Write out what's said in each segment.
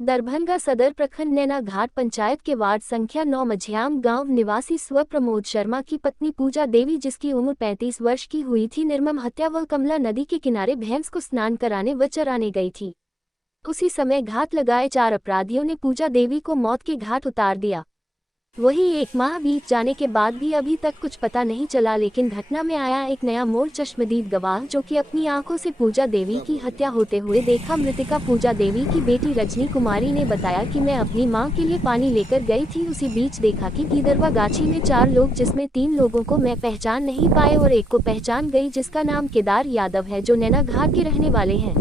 दरभंगा सदर प्रखंड नैना घाट पंचायत के वार्ड संख्या 9 मझियाम गांव निवासी स्व प्रमोद शर्मा की पत्नी पूजा देवी, जिसकी उम्र 35 वर्ष की हुई थी, निर्मम हत्या व कमला नदी के किनारे भैंस को स्नान कराने व चराने गई थी। उसी समय घात लगाए 4 अपराधियों ने पूजा देवी को मौत के घाट उतार दिया। वहीं 1 माह बीत जाने के बाद भी अभी तक कुछ पता नहीं चला, लेकिन घटना में आया एक नया मोड़। चश्मदीद गवाह जो कि अपनी आंखों से पूजा देवी की हत्या होते हुए देखा। मृतका पूजा देवी की बेटी रजनी कुमारी ने बताया कि मैं अपनी मां के लिए पानी लेकर गई थी, उसी बीच देखा कि गिदरवा गाछी में 4 लोग, जिसमें 3 लोगों को मैं पहचान नहीं पाए और एक को पहचान गई, जिसका नाम केदार यादव है, जो नैना घाट के रहने वाले हैं।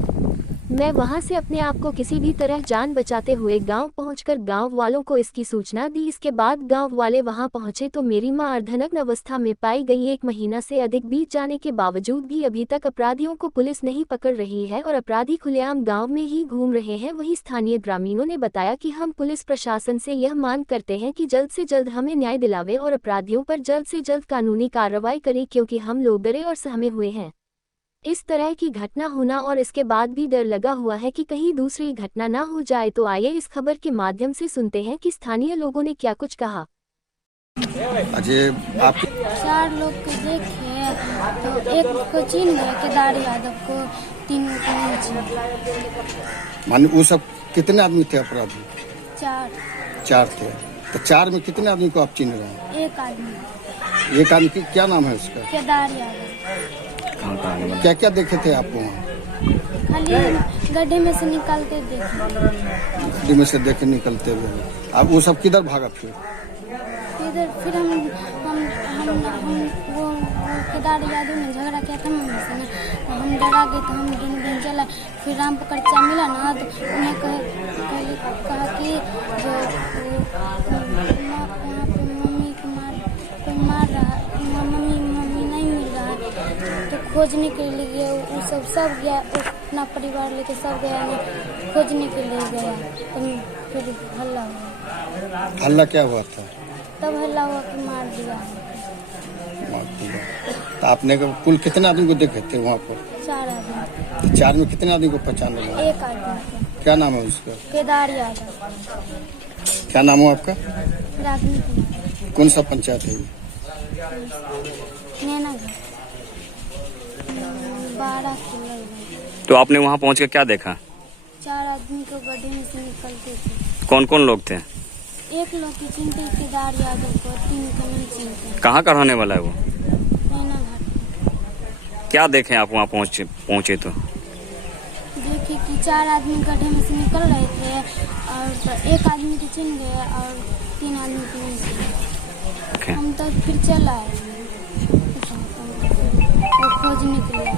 मैं वहां से अपने आप को किसी भी तरह जान बचाते हुए गांव पहुंचकर गांव वालों को इसकी सूचना दी। इसके बाद गांव वाले वहां पहुंचे तो मेरी मां अर्धनग्न अवस्था में पाई गई। 1 महीना से अधिक बीत जाने के बावजूद भी अभी तक अपराधियों को पुलिस नहीं पकड़ रही है और अपराधी खुलेआम गांव में ही घूम रहे हैं। वहीं स्थानीय ग्रामीणों ने बताया कि हम पुलिस प्रशासन से यह मांग करते हैं कि जल्द से जल्द हमें न्याय दिलावे और अपराधियों पर जल्द से जल्द कानूनी कार्रवाई करे, क्योंकि हम लोग डरे और सहमे हुए हैं। इस तरह की घटना होना और इसके बाद भी डर लगा हुआ है कि कहीं दूसरी घटना ना हो जाए। तो आइए इस खबर के माध्यम से सुनते हैं कि स्थानीय लोगों ने क्या कुछ कहा। अजय, आप 4 लोग को देखे तो एक को चिन्ह गए, केदार यादव को, 3 को नहीं चिन्ह। मान वो सब कितने आदमी थे अपराधी? 4 थे। तो 4 में कितने आदमी को आप चिन्ह रहे हैं? एक आदमी की क्या नाम है उसका? केदार यादव। क्या क्या देखे थे आप वहाँ? खाली गड्ढे में से निकालते देखे। गड्ढे में से देखे निकलते हुए। अब वो सब किधर भागा फिर? इधर फिर हम वो केदार यादव ने झगड़ा किया था मम्मी से ना, हम डरा गए तो हम दिन चला। फिर राम पकड़ चा मिला ना तो उन्हें कहा कि जो वहाँ पे मम्मी को कोई मार रहा, मम्मी नहीं मिल रहा है, तो खोजने के लिए गया। वो सब गया, अपना परिवार लेके सब गया, खोजने के लिए गया। तो फिर हल्ला हुआ। हल्ला क्या हुआ था? तब हल्ला हुआ कि मार दिया। तो आपने कुल कितने आदमी को देखे थे वहाँ पर? 4 आदमी। तो 4 में कितने आदमी को पहचान लिया? 1 आदमी को। क्या नाम है उसका? केदार यादव। क्या नाम है आपका? राजनीति। कौन सा पंचायत है ये? नैना घाट 12 किलो। तो आपने वहाँ पहुँच के क्या देखा? 4 आदमी को गड्ढे में से निकलते थे। कौन कौन लोग थे? 1 लोग की चिंता केदार यादव को, 3 को नहीं चिंता। कहाँ का रहने वाला है वो? नैना घाट। क्या देखे आप वहाँ पहुँचे तो? देखे कि 4 आदमी गड्ढे में से निकल रहे थे और 1 आदमी के चिन्ह गए और 3 आदमी के नहीं चिन्ह। हम तो फिर चल आए खोजने के लिए।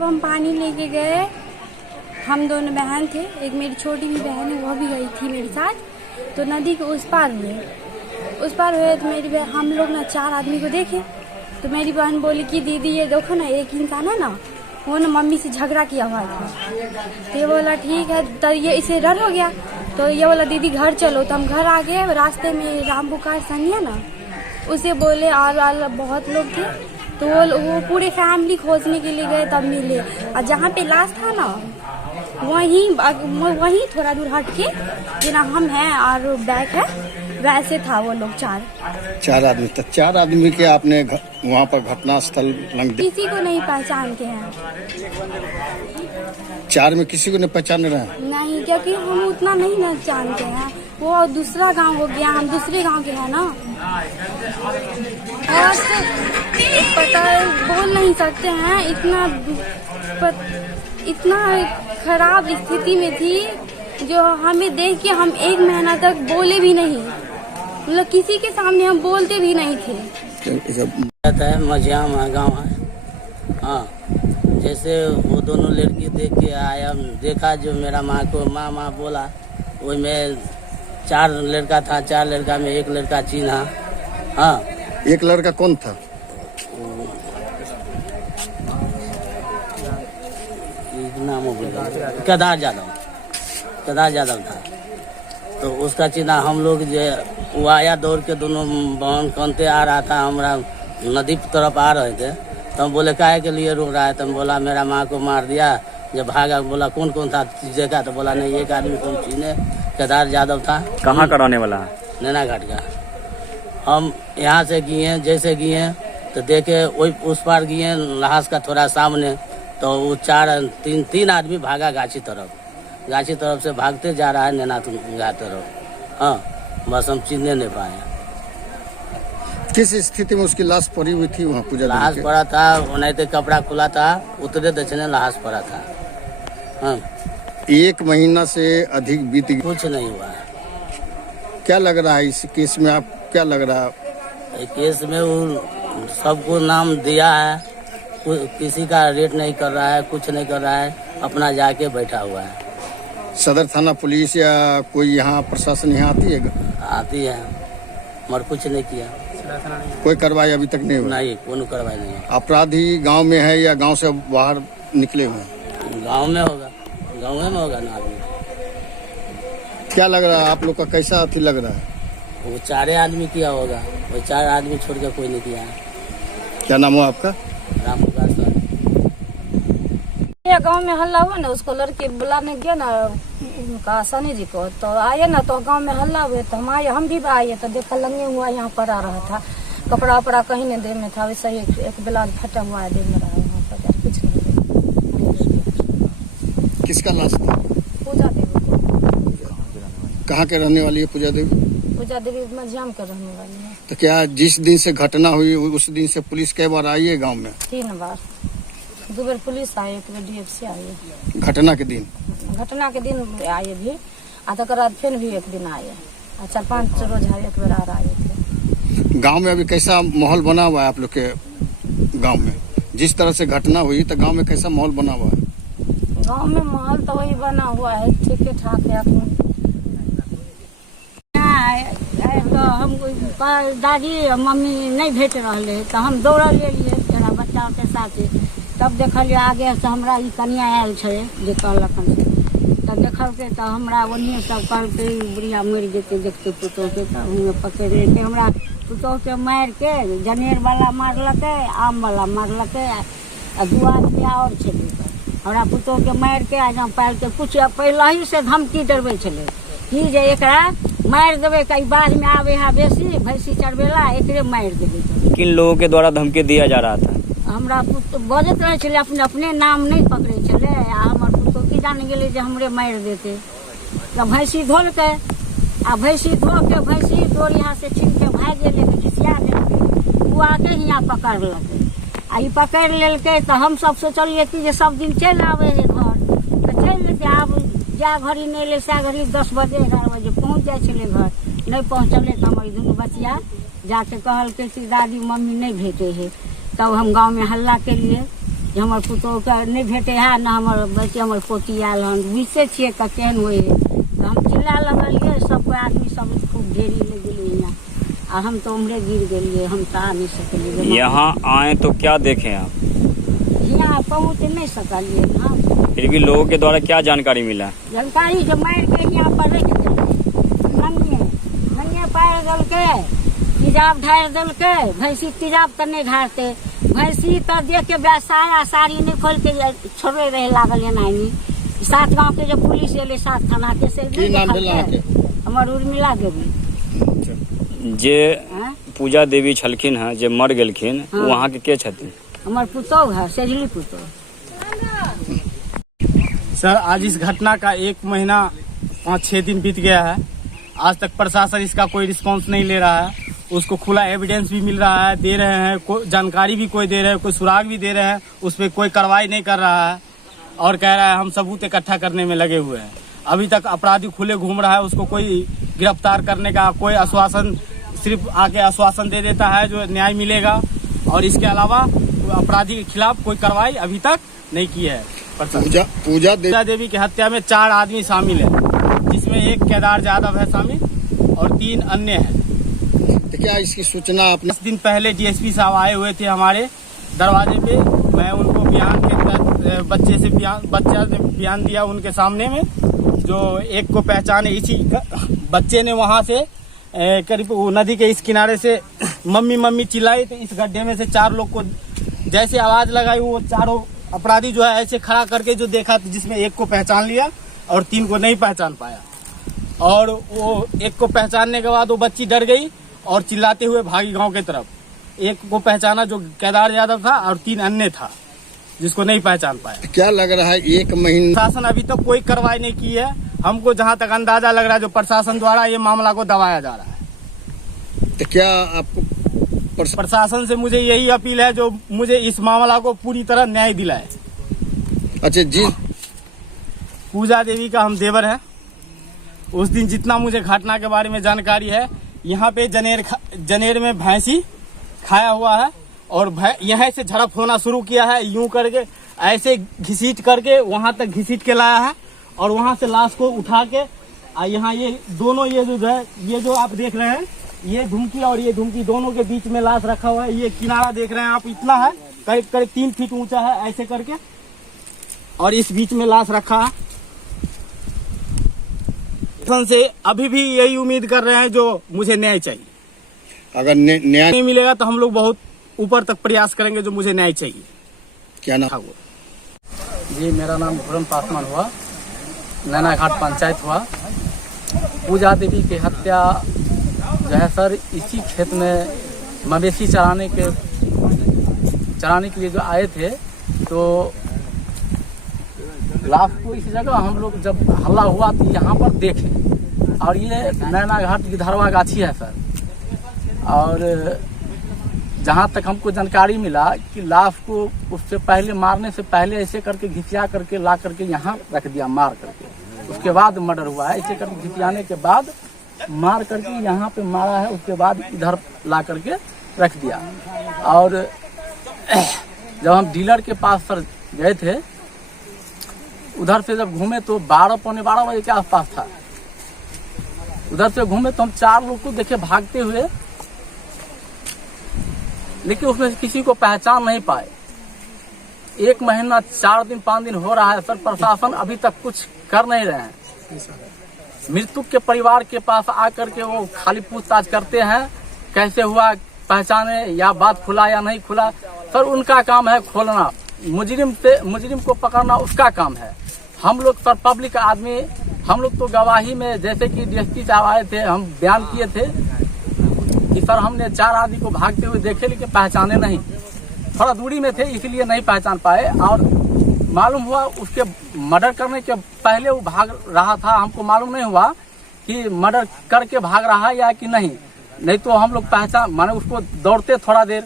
हम पानी लेके गए, हम दोनों बहन थे, एक मेरी छोटी भी बहन है, वो भी गई थी मेरे साथ। तो नदी के उस पार हुए तो मेरी बहन, हम लोग ना 4 आदमी को देखे। तो मेरी बहन बोली कि दीदी ये देखो ना, एक इंसान है ना, वो ना मम्मी से झगड़ा किया हुआ था। तो ये बोला ठीक है, तो ये इसे डर हो गया। तो ये बोला दीदी घर चलो। तो हम घर आ गए। रास्ते में राम पुकार सनी है ना, उसे बोले और बहुत लोग थे, तो वो पूरे फैमिली खोजने के लिए गए, तब मिले। और जहाँ पे लाश था ना, वहीं थोड़ा दूर हट के जिना हम हैं और बैग है, वैसे था वो लोग 4 आदमी। तो 4 आदमी के आपने वहाँ पर घटना स्थल किसी को नहीं पहचानते हैं। 4 में किसी को नहीं पहचान रहे हैं? नहीं, क्योंकि हम उतना नहीं ना जानते हैं। वो दूसरा गांव हो गया, हम दूसरे गांव के हैं ना, और पता बोल नहीं सकते हैं। इतना खराब स्थिति में थी जो हमें देख के हम 1 महीना तक बोले भी नहीं, मतलब किसी के सामने हम बोलते भी नहीं थे। मझियाम गाँव है। हाँ, जैसे वो दोनों लड़की देख के आया, देखा जो मेरा माँ को माँ बोला, वही में 4 लड़का था। 4 लड़का में 1 लड़का चिन्हा। हाँ, 1 लड़का कौन था? नाम केदार यादव था। तो उसका चिन्हा हम लोग जो वो आया दौड़ के, दोनों बहन कौनते आ रहा था, हमारा नदी की तरफ आ रहे थे। तो हम बोले काहे के लिए रोक रहा है? तो हम बोला मेरा माँ को मार दिया जब भागा बोला कौन कौन था देखा तो बोला नहीं एक आदमी कौन चीने केदार यादव था। कहाँ का रहने वाला है? नैना घाट का। हम यहाँ से गए, जैसे गए तो देखे वही उस पार गए लहास का थोड़ा सामने, तो वो तीन आदमी भागा गाछी तरफ से भागते जा रहा है नैना घाट तरफ। हाँ बस हम चिन्हने नहीं पाए। किस स्थिति में उसकी लाश पड़ी हुई थी वहाँ पूजा लाश देवी के? पड़ा था, नहीं तो कपड़ा खुला था, उतरे दक्षिणे लाश पड़ा था। हाँ 1 महीना से अधिक बीत गया। कुछ नहीं हुआ। क्या लग रहा है इस केस में, आप क्या लग रहा है? इस केस में वो सबको नाम दिया है, किसी का रेट नहीं कर रहा है, कुछ नहीं कर रहा है, अपना जाके बैठा हुआ है। सदर थाना पुलिस या कोई यहाँ प्रशासन यहाँ आती है मगर कुछ नहीं किया। कोई कार्रवाई अभी तक नहीं हुई? नहीं कोई कार्रवाई नहीं है। अपराधी गांव में है या गांव से बाहर निकले हुए हैं? गांव में होगा ना आदमी। क्या लग रहा है आप लोग का, कैसा अथी लग रहा है? वो 4 आदमी किया होगा, वो 4 आदमी छोड़ के कोई नहीं किया है। क्या नाम हुआ आपका? राम प्रकाश सर। ये गांव में हल्ला हुआ ना, उसको लड़के बुलाने गया ना उनका सनी जी को, तो आए ना तो गांव में हल्ला हुए तो हम आए, हम भी आए तो देखा लंगे हुआ यहाँ पर आ रहा था, कपड़ा वपड़ा कहीं नहीं देह में था, वैसे ही एक ब्लाउज फटा हुआ है देह में रहा वहाँ पर, कुछ नहीं। किसका लाश था? पूजा देवी को। कहाँ के रहने वाली है पूजा देवी? पूजा देवी मझियाम के रहने वाली है। तो क्या जिस दिन से घटना हुई उस दिन से पुलिस कई बार आई है गाँव में? 3 बार, 2 बार पुलिस आई, 1 बार DFC आई। घटना के दिन आए भी आ तक बाद फिर भी 1 दिन आए, 4-5 रोज है 1 बार आ आए थे। गांव में अभी कैसा माहौल बना हुआ है आप लोग के गांव में? जिस तरह से घटना हुई तो गांव में कैसा माहौल बना हुआ है? गांव में माहौल तो वही बना हुआ है, ठीक ठाक है। तो हम दादी मम्मी नहीं भेट रहे तो हम दौड़ लिए जरा बच्चा के साथ, तब देखलिए आगे से हमरा ई कनिया आयल छे जे कहलखन तब देखलके तो हमरा ओनिए सब कहलके बुढ़िया मरि जेते देखते पुतोह के, तब हमें पकड़ लेके हमरा पुतोह के मार के जनेर वाला मारलके, आम वाला मारलके, आ 2 आदमी और छले हमरा पुतोह के मार के आ पाल के कुछ पहले ही से धमकी डरबे छले कि जे एकरा मार देवे, कई बाद में आवे है बेसी भैंसी चरबेला एकरे मार देवे। किन लोगों के द्वारा धमकी दिया जा रहा था? हमरा बजत रहे छले, अपने नाम नहीं पकड़े छले, आ हमर पुतो की जान गेले जे हमरे मार देते। तो भैंसी धोल के आ भैंसी धो के भैंसी डोरिया से छीन के भाग गेले, खिसिया गेले, वो आके हियाँ पकड़ लगे। आ ई पकड़ लेलके तो हम सब सोचलिए कि जे सब दिन चल आवे है घर, तो चल लेते। आब जा घड़ी नहीं ले सा घड़ी 10 बजे 11 बजे पहुँच जाए छले घर, नहीं पहुँचले तो हमारी दुनू बचिया जाके कहलके कि दादी मम्मी नहीं भेटे है। तब हम गांव में हल्ला के लिए जे हमर पुतोह के नहीं भेटे है ना, हमर बच्चे हमर पोती आयल हन, बुझते छियै केहन हुए है। तो हम चिल्ला लगलिए, सब आदमी सब खूब ढेरी लग गेलिए यहाँ, आ हम तो उम्रे गिर गेलिए, हम तो आ नहीं सकलिए। यहाँ आए तो क्या देखे आप? यहाँ पहुँच नहीं सकलिए ना। फिर भी लोगों के द्वारा क्या जानकारी मिला? जानकारी जो मार के यहाँ पर रख देते, नंगे पैर दल के तिजाब ढार दल के, भैंसी तिजाब तो नहीं ढारते, भैंसी तो देख के साया साड़ी नहीं खोल के छोड़े रहे लागल एनाही। 7 गांव के जो पुलिस एले 7 थाना के से हमर उर्मिला देवी जे पूजा देवी छलखिन है जे मर गेलखिन, हाँ। वहाँ के छथिन? हमर पुतोह है, सेजली पुतोह। सर आज इस घटना का 1 महीना 5-6 दिन बीत गया है, आज तक प्रशासन इसका कोई रिस्पांस नहीं ले रहा है। उसको खुला एविडेंस भी मिल रहा है, दे रहे हैं, जानकारी भी कोई दे रहे हैं, कोई सुराग भी दे रहे हैं, उस पर कोई कार्रवाई नहीं कर रहा है और कह रहा है हम सबूत इकट्ठा करने में लगे हुए हैं। अभी तक अपराधी खुले घूम रहा है, उसको कोई गिरफ्तार करने का कोई आश्वासन, सिर्फ आके आश्वासन दे देता है जो न्याय मिलेगा, और इसके अलावा अपराधी के खिलाफ कोई कार्रवाई अभी तक नहीं की है। पूजा देवी की हत्या में 4 आदमी शामिल है, जिसमें एक केदार यादव है शामिल और 3 अन्य हैं। तो क्या इसकी सूचना आपने? 10 दिन पहले DSP साहब आए हुए थे हमारे दरवाजे पे, मैं उनको बयान के बच्चा से बयान दिया उनके सामने में, जो एक को पहचाने। इसी बच्चे ने वहाँ से करीब नदी के इस किनारे से मम्मी मम्मी चिल्लाई, तो इस गड्ढे में से 4 लोग को जैसे आवाज लगाई वो चारों अपराधी जो है ऐसे खड़ा करके जो देखा, जिसमें एक को पहचान लिया और 3 को नहीं पहचान पाया। और वो एक को पहचानने के बाद वो बच्ची डर गई और चिल्लाते हुए भागी गांव की तरफ। एक को पहचाना जो केदार यादव था और 3 अन्य था जिसको नहीं पहचान पाया। क्या लग रहा है 1 महीना प्रशासन अभी तक कोई कार्रवाई नहीं की है। हमको जहां तक अंदाजा लग रहा है जो प्रशासन द्वारा ये मामला को दबाया जा रहा है। तो क्या आपको प्रशासन से मुझे यही अपील है जो मुझे इस मामला को पूरी तरह न्याय दिलाए। अच्छा जी, पूजा देवी का हम देवर है। उस दिन जितना मुझे घटना के बारे में जानकारी है, यहाँ पे जनेर में भैंसी खाया हुआ है और यहाँ से झड़प होना शुरू किया है। यूं करके ऐसे घसीट करके वहां तक घसीट के लाया है और वहां से लाश को उठा के यहाँ ये दोनों ये जो है, ये जो आप देख रहे हैं, ये धुमकी और ये धुमकी दोनों के बीच में लाश रखा हुआ है। ये किनारा देख रहे हैं आप, इतना है, करीब करीब 3 फीट ऊंचा है ऐसे करके, और इस बीच में लाश रखा है। से अभी भी यही उम्मीद कर रहे हैं जो मुझे न्याय चाहिए। अगर न्याय नहीं मिलेगा तो हम लोग बहुत ऊपर तक प्रयास करेंगे जो मुझे न्याय चाहिए। क्या नाम? जी, मेरा नाम घुरन पासवान हुआ, नैना घाट पंचायत हुआ। पूजा देवी की हत्या जो है सर, इसी खेत में मवेशी चराने के लिए जो आए थे, तो लाश को इस जगह हम लोग जब हल्ला हुआ तो यहाँ पर देखे, और ये नैना घाट की धरवा गाछी है सर। और जहाँ तक हमको जानकारी मिला कि लाश को उससे पहले, मारने से पहले ऐसे करके घिसिया करके ला करके यहाँ रख दिया मार करके, उसके बाद मर्डर हुआ है। ऐसे करके घिसियाने के बाद मार करके यहाँ पे मारा है, उसके बाद इधर ला करके रख दिया। और जब हम डीलर के पास सर गए थे, उधर से जब घूमे तो 12 पौने 12 बजे के आसपास था। उधर से घूमे तो हम 4 लोग को देखे भागते हुए, लेकिन उसमें किसी को पहचान नहीं पाए। 1 महीना 4 दिन 5 दिन हो रहा है सर, प्रशासन अभी तक कुछ कर नहीं रहे हैं। मृतक के परिवार के पास आकर के वो खाली पूछताछ करते हैं, कैसे हुआ, पहचाने, या बात खुला या नहीं खुला। सर उनका काम है खोलना, मुजरिम को पकड़ना उसका काम है। हम लोग सर पब्लिक आदमी, हम लोग तो गवाही में, जैसे कि डीएसपी साहब आए थे, हम बयान किए थे कि सर हमने 4 आदमी को भागते हुए देखे लेकिन पहचाने नहीं, थोड़ा दूरी में थे इसलिए नहीं पहचान पाए। और मालूम हुआ उसके मर्डर करने के पहले वो भाग रहा था। हमको मालूम नहीं हुआ कि मर्डर करके भाग रहा है या कि नहीं तो हम लोग पहचान, माने उसको दौड़ते थोड़ा देर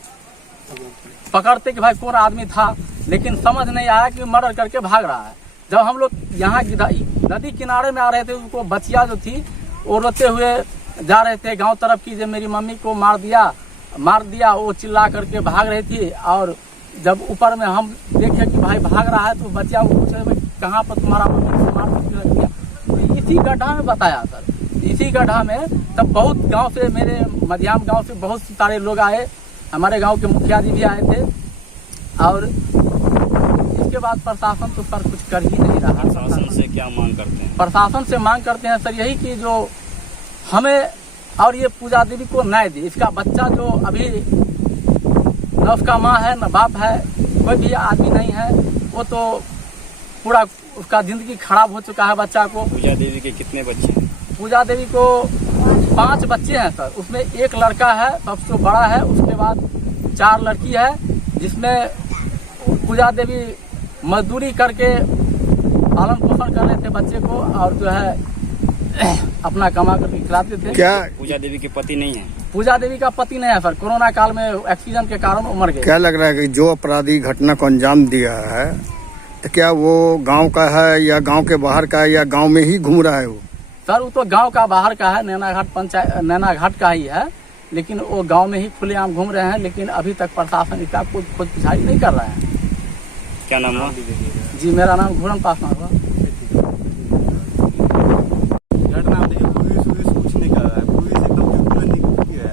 पकड़ते कि भाई कौन आदमी था, लेकिन समझ नहीं आया कि मर्डर करके भाग रहा है। जब हम लोग यहाँ नदी किनारे में आ रहे थे, उसको बचिया जो थी वो रोते हुए जा रहे थे गांव तरफ की, जब मेरी मम्मी को मार दिया, वो चिल्ला करके भाग रही थी। और जब ऊपर में हम देखे कि भाई भाग रहा है तो बचिया को पूछे भाई कहाँ पर तुम्हारा मम्मी को मार दिया, तो इसी गड्ढा में बताया सर। इसी गड्ढा में तब बहुत गांव से, मेरे मध्याम गांव से बहुत सारे लोग आए, हमारे गांव के मुखिया जी भी आए थे। और इसके बाद प्रशासन तो सर कुछ कर ही नहीं रहा। प्रशासन से क्या मांग करते हैं? प्रशासन से मांग करते हैं सर यही कि जो हमें और ये पूजा देवी को न्याय दे। इसका बच्चा जो अभी न उसका माँ है न बाप है, कोई भी आदमी नहीं है, वो तो पूरा उसका जिंदगी खराब हो चुका है बच्चा को। पूजा देवी के कितने बच्चे हैं? पूजा देवी को 5 बच्चे हैं सर, उसमें 1 लड़का है सबसे बड़ा है, उसके बाद 4 लड़की है, जिसमें पूजा देवी मजदूरी करके पालन पोषण कर रहे थे बच्चे को, और जो है अपना कमा करके खिलाते थे। क्या पूजा देवी के पति नहीं है? पूजा देवी का पति नहीं है सर, कोरोना काल में एक्सीडेंट के कारण वो मर गए। क्या लग रहा है कि जो अपराधी घटना को अंजाम दिया है, तो क्या वो गांव का है या गांव के बाहर का है या गांव में ही घूम रहा है वो? सर वो तो गांव का बाहर का है, नैना घाट पंचायत, नैना घाट का ही है, लेकिन वो गांव में ही खुलेआम घूम रहे हैं। लेकिन अभी तक प्रशासन इसका कोई खोज पिछाड़ी नहीं कर रहा है। क्या नाम हुआ? जी, मेरा नाम घुरन पासवान हुआ। घटना देखिए, पुलिस कुछ नहीं कर रहा है, पुलिस एकदम नहीं है।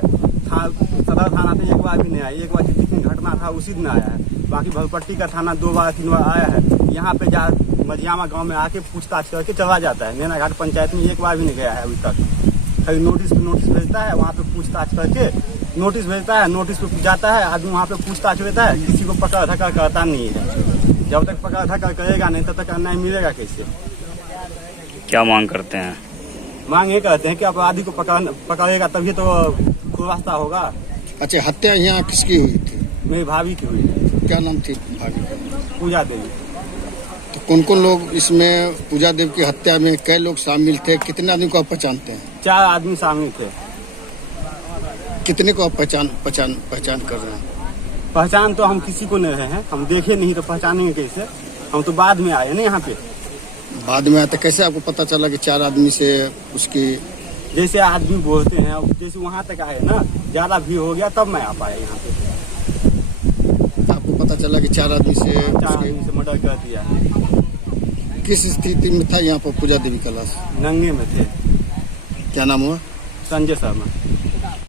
सदर थाना पे 1 बार भी नहीं आया, 1 बार जिस दिन घटना था उसी दिन आया है। बाकी भगपट्टी का थाना 2 बार 3 बार आया है। यहाँ पे मझियामा गांव में आके पूछताछ करके चला जाता है। नैना घाट पंचायत में 1 बार भी नहीं गया है अभी तक। खाली नोटिस भेजता है, वहाँ पे पूछताछ करके नोटिस भेजता है, नोटिस पे जाता है आदमी, वहाँ पे पूछताछ होता है, किसी को पकड़ धक्का करता नहीं है। जब तक पकड़ धक्का करेगा नहीं तब तक अन्याय मिलेगा कैसे। क्या मांग करते हैं? मांग ये करते हैं कि अपराधी को पकड़ेगा तभी तो खुलासा होगा। अच्छा, हत्या यहाँ किसकी हुई थी? मेरी भाभी की हुई है। क्या नाम थी भाभी का? पूजा देवी। तो कौन कौन लोग इसमें पूजा देव की हत्या में कई लोग शामिल थे? कितने आदमी को आप पहचानते हैं? 4 आदमी शामिल थे। कितने को आप पहचान कर रहे हैं? पहचान तो हम किसी को नहीं रहे हैं, हम देखे नहीं तो पहचानेंगे कैसे। हम तो बाद में आए ना यहाँ पे। बाद में आया तो कैसे आपको पता चला कि 4 आदमी से उसकी? जैसे आदमी बोलते हैं, अब जैसे वहाँ तक आए ना, ज्यादा भीड़ हो गया तब मैं आ पाया यहाँ पे। आपको पता चला कि 4 आदमी से 4 आदमी से मर्डर कर दिया। किस स्थिति में था यहाँ पर पूजा देवी का लाश? नंगे में थे। क्या नाम हुआ? संजय शर्मा।